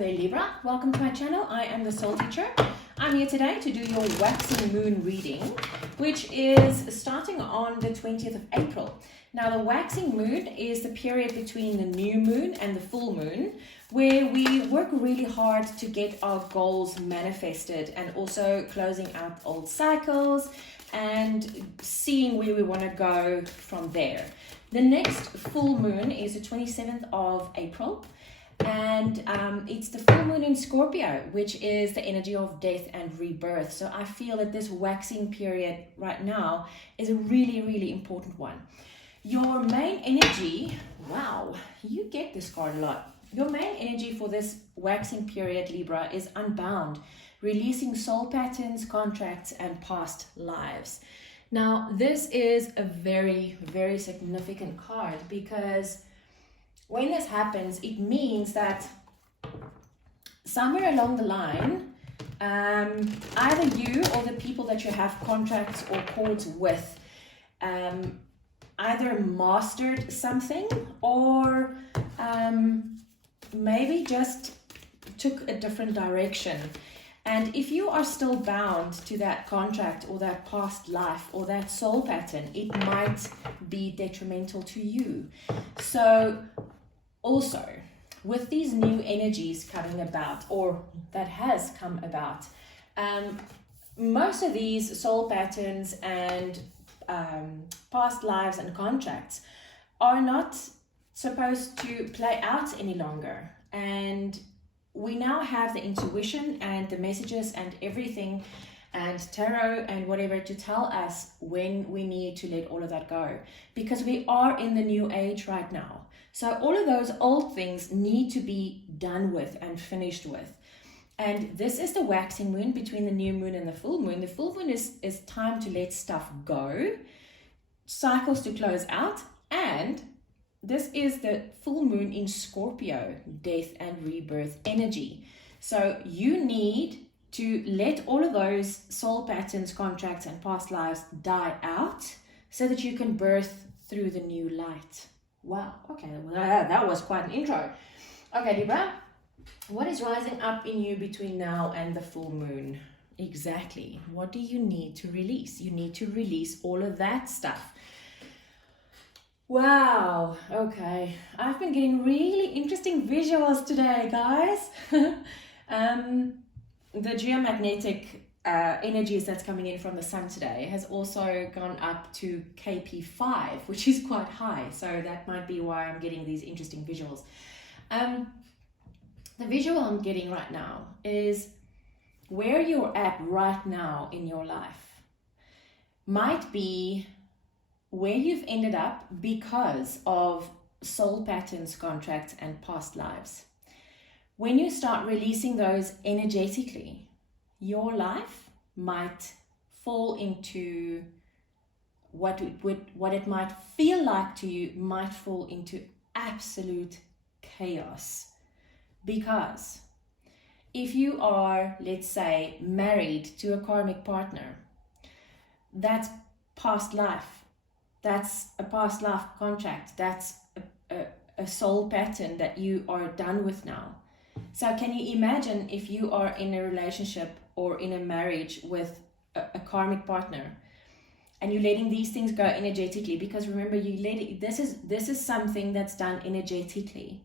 there Libra, welcome to my channel. I am the Soul Teacher. I'm here today to do your waxing moon reading, which is starting on the 20th of April. Now the waxing moon is the period between the new moon and the full moon, where we work really hard to get our goals manifested and also closing out old cycles and seeing where we want to go from there. The next full moon is the 27th of April. And it's the full moon in Scorpio, which is the energy of death and rebirth. So I feel that this waxing period right now is a really, really important one. Your main energy, wow, you get this card a lot. Your main energy for this waxing period, Libra, is unbound, releasing soul patterns, contracts, and past lives. Now, this is a very, very significant card because when this happens, it means that somewhere along the line, either you or the people that you have contracts or cords with either mastered something or maybe just took a different direction. And if you are still bound to that contract or that past life or that soul pattern, it might be detrimental to you. So also, with these new energies coming about, or that has come about, most of these soul patterns and past lives and contracts are not supposed to play out any longer. And we now have the intuition and the messages and everything and tarot and whatever to tell us when we need to let all of that go, because we are in the new age right now. So all of those old things need to be done with and finished with. And this is the waxing moon between the new moon and the full moon. The full moon is time to let stuff go, cycles to close out, and this is the full moon in Scorpio, death and rebirth energy. So you need to let all of those soul patterns, contracts, and past lives die out so that you can birth through the new light. Wow, okay, well, that was quite an intro. Okay, Libra, what is rising up in you between now and the full moon? Exactly. What do you need to release? You need to release all of that stuff. Wow, okay. I've been getting really interesting visuals today, guys. The geomagnetic energies that's coming in from the sun today has also gone up to KP5, which is quite high. So that might be why I'm getting these interesting visuals. The visual I'm getting right now is where you're at right now in your life might be where you've ended up because of soul patterns, contracts, and past lives. When you start releasing those energetically, your life might fall into what it might feel like to you, might fall into absolute chaos. Because if you are, let's say, married to a karmic partner, that's past life. That's a past life contract. That's a soul pattern that you are done with now. So can you imagine if you are in a relationship or in a marriage with a karmic partner and you're letting these things go energetically? Because remember, this is something that's done energetically,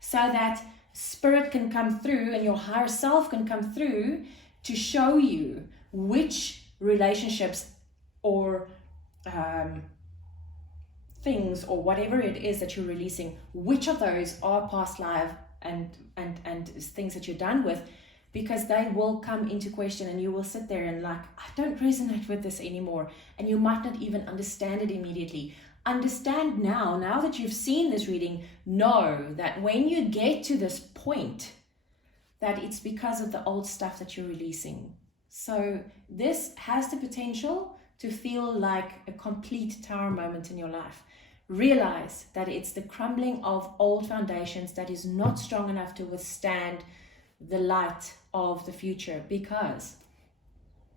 so that spirit can come through and your higher self can come through to show you which relationships or things or whatever it is that you're releasing, which of those are past life and things that you're done with, because they will come into question and you will sit there and like, I don't resonate with this anymore. And you might not even understand it immediately. Understand now that you've seen this reading, know that when you get to this point, that it's because of the old stuff that you're releasing. So this has the potential to feel like a complete tower moment in your life. Realize that it's the crumbling of old foundations that is not strong enough to withstand the light of the future, because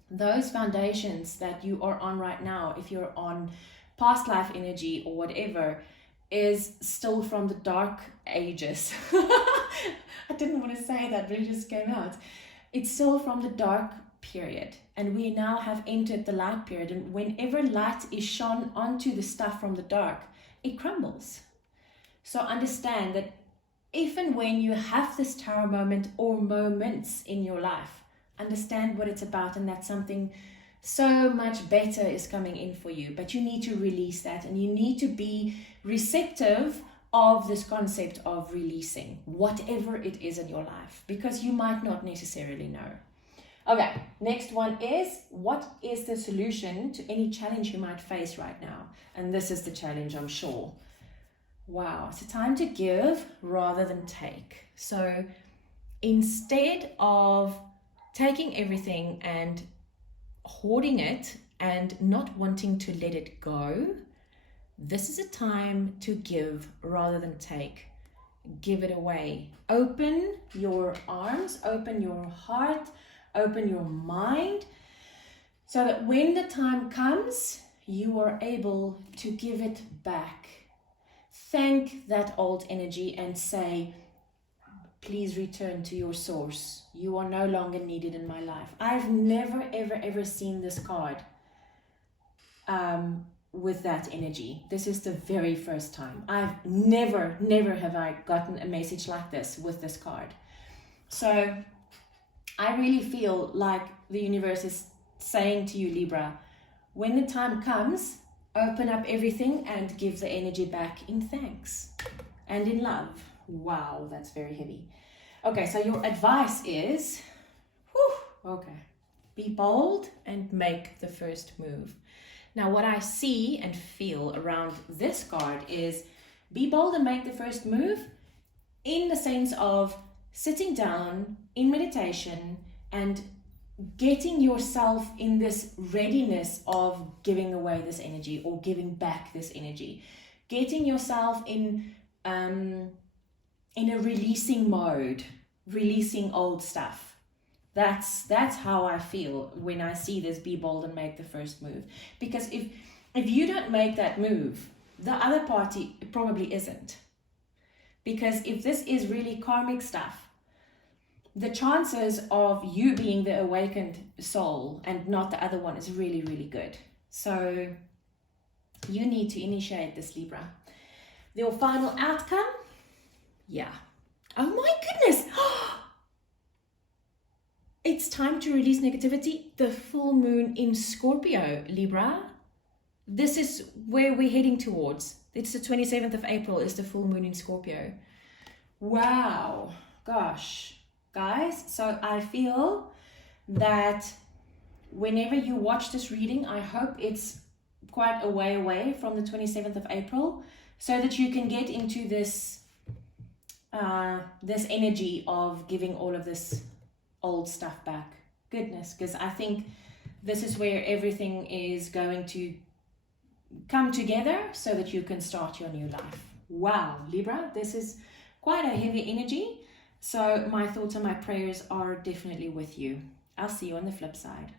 those foundations that you are on right now, if you're on past life energy or whatever, is still from the dark ages. I didn't want to say that, but it just came out. It's still from the dark period, and we now have entered the light period, and whenever light is shone onto the stuff from the dark, it crumbles. So understand that if and when you have this tower moment or moments in your life, understand what it's about, and that something so much better is coming in for you. But you need to release that, and you need to be receptive of this concept of releasing whatever it is in your life, because you might not necessarily know. Okay, next one is, what is the solution to any challenge you might face right now? And this is the challenge, I'm sure. Wow, it's a time to give rather than take. So instead of taking everything and hoarding it and not wanting to let it go, this is a time to give rather than take. Give it away. Open your arms, open your heart, open your mind, so that when the time comes, you are able to give it back. Thank that old energy and say, please return to your source. You are no longer needed in my life. I've never, ever seen this card with that energy. This is the very first time. I've never have I gotten a message like this with this card. So I really feel like the universe is saying to you, Libra, when the time comes, open up everything and give the energy back in thanks and in love. Wow, that's very heavy. Okay, so your advice is, be bold and make the first move. Now, what I see and feel around this card is be bold and make the first move in the sense of sitting down in meditation and getting yourself in this readiness of giving away this energy or giving back this energy. Getting yourself in a releasing mode, releasing old stuff. That's how I feel when I see this, be bold and make the first move. Because if you don't make that move, the other party probably isn't. Because if this is really karmic stuff, the chances of you being the awakened soul and not the other one is really, really good. So you need to initiate this, Libra. Your final outcome? Yeah. Oh my goodness. It's time to release negativity. The full moon in Scorpio, Libra. This is where we're heading towards. It's the 27th of April is the full moon in Scorpio. Wow. Gosh. Guys, so I feel that whenever you watch this reading, I hope it's quite a way away from the 27th of April, so that you can get into this this energy of giving all of this old stuff back. Goodness, because I think this is where everything is going to come together so that you can start your new life. Wow, Libra, this is quite a heavy energy. So my thoughts and my prayers are definitely with you. I'll see you on the flip side.